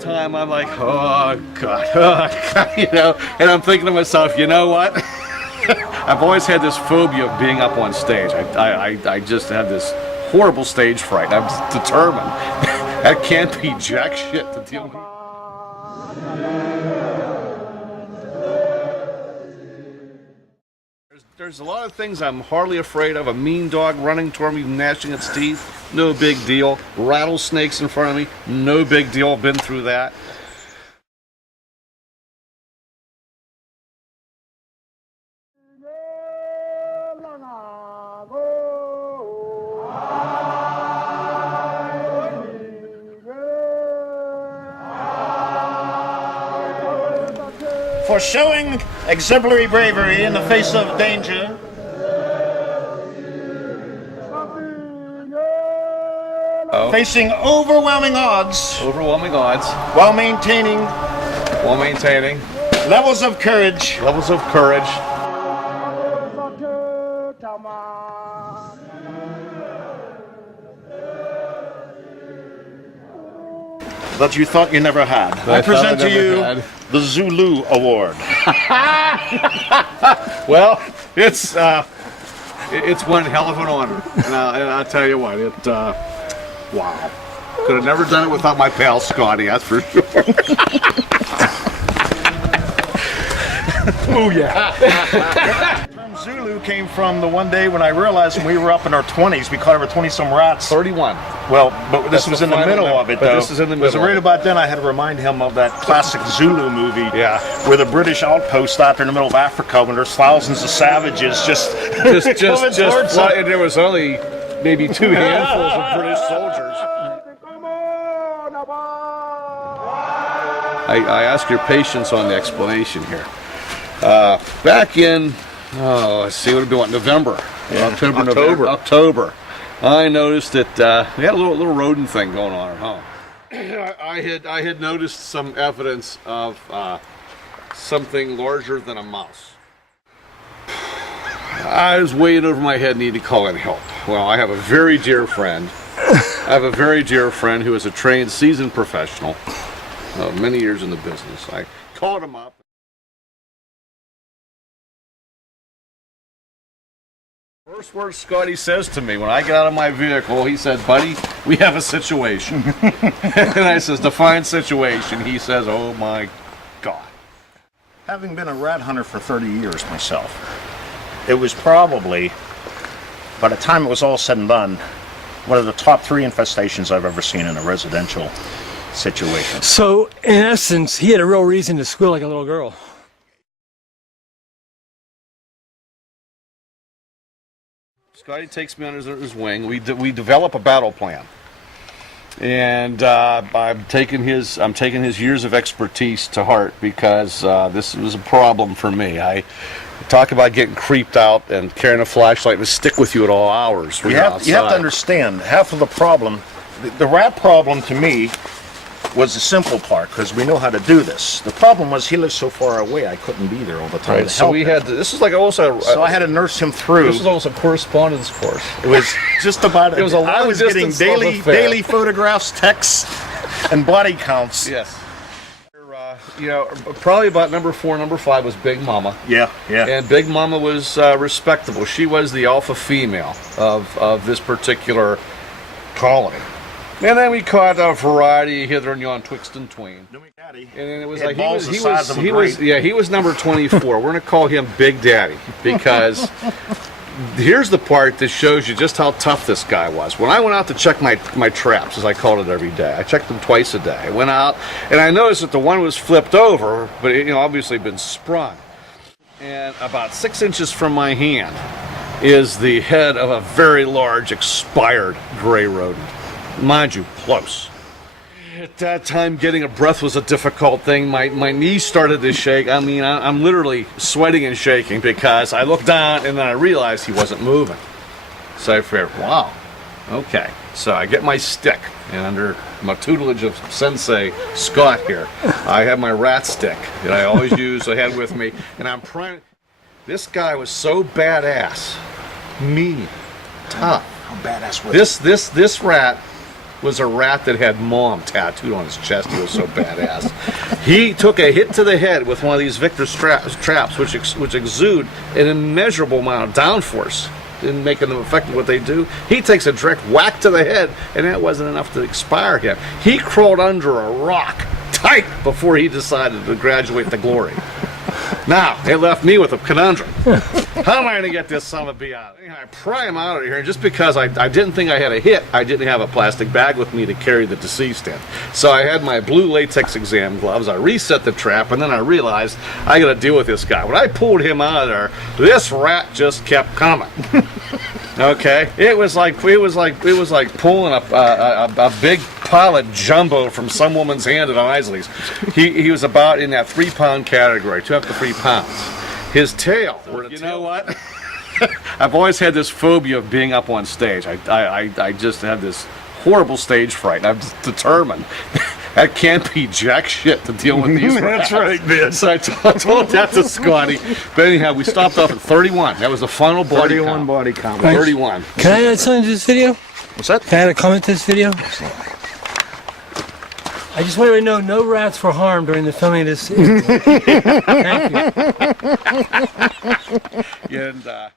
time I'm like, oh God, you know, and I'm thinking to myself, you know what? I've always had this phobia of being up on stage. I just had this horrible stage fright. I'm determined. That can't be jack shit to deal with. There's a lot of things I'm hardly afraid of. A mean dog running toward me, gnashing its teeth, no big deal. Rattlesnakes in front of me, no big deal. Been through that. For showing exemplary bravery in the face of danger. Facing overwhelming odds. Overwhelming odds. While maintaining levels of courage. That you thought you never had. I present to you the ZULU Award. Well, it's one hell of an honor, and I'll tell you what, wow. Could have never done it without my pal Scotty, that's for sure. Oh yeah. The term Zulu came from the one day when I realized when we were up in our 20s, we caught over 20-some rats. 31. Well, but this was in the middle of it, though. This is in the middle. It was right about then I had to remind him of that classic Zulu movie, yeah, where the British outpost out there in the middle of Africa, when there's thousands of savages just and there was only maybe 2 handfuls of British soldiers. I ask your patience on the explanation here. Back in, let's see, what did we want? November. Yeah, October. I noticed that we had a little rodent thing going on at home. I had noticed some evidence of something larger than a mouse. I was way over my head, needed to call in help. Well, I have a very dear friend. Who is a trained, seasoned professional, many years in the business. I called him up. First word Scotty says to me when I get out of my vehicle, he said, "Buddy, we have a situation." And I says, "Define situation." He says, "Oh my God." Having been a rat hunter for 30 years myself, it was probably, by the time it was all said and done, one of the top 3 infestations I've ever seen in a residential situation. So, in essence, he had a real reason to squeal like a little girl. Scotty takes me under his wing. We develop a battle plan, and I'm taking his years of expertise to heart, because this was a problem for me. I talk about getting creeped out and carrying a flashlight and stick with you at all hours. You have to understand, half of the problem, the rat problem to me, was the simple part, because we know how to do this. The problem was he lived so far away I couldn't be there all the time. Right, so we had to, this is like also so I had to nurse him through. This was almost a correspondence course. It was just about it was a long I was getting daily photographs, texts, and body counts. Yes. You know, probably about number 4, number 5 was Big Mama. Yeah. And Big Mama was respectable. She was the alpha female of this particular colony. And then we caught a variety hither and yon, twixt and tween. And then it was like he was number 24. We're going to call him Big Daddy, because here's the part that shows you just how tough this guy was. When I went out to check my traps, as I called it every day, I checked them twice a day. I went out and I noticed that the one was flipped over, but it, obviously been sprung. And about 6 inches from my hand is the head of a very large expired gray rodent. Mind you, close. At that time, getting a breath was a difficult thing. My knees started to shake. I mean, I'm literally sweating and shaking, because I looked down and then I realized he wasn't moving. So I figured, wow, okay. So I get my stick, and under my tutelage of Sensei Scott here, I have my rat stick that I always use, I had with me, and I'm trying. This guy was so badass, mean, tough. How badass was this rat was a rat that had Mom tattooed on his chest. He was so badass. He took a hit to the head with one of these Victor traps, which exude an immeasurable amount of downforce in making them effective what they do. He takes a direct whack to the head, and that wasn't enough to expire him. He crawled under a rock tight before he decided to graduate to glory. Now, it left me with a conundrum. How am I going to get this son of a bee out? I pry him out of here, and just because I didn't think I had a hit, I didn't have a plastic bag with me to carry the deceased in. So I had my blue latex exam gloves. I reset the trap, and then I realized I got to deal with this guy. When I pulled him out of there, this rat just kept coming. Okay, it was like pulling a big pile of jumbo from some woman's hand at Isley's. He was about in that 3-pound category, 2 up to 3 pounds. His tail. You know what? I've always had this phobia of being up on stage. I just have this horrible stage fright. And I'm just determined. That can't be jack shit to deal with these rats. That's right, man. So I told that to Scotty. But anyhow, we stopped off at 31. That was the final body 31 count. body count. 31. Can I add something to this video? What's that? Can I add a comment to this video? I just want everybody to know no rats were harmed during the filming of this. Thank you. And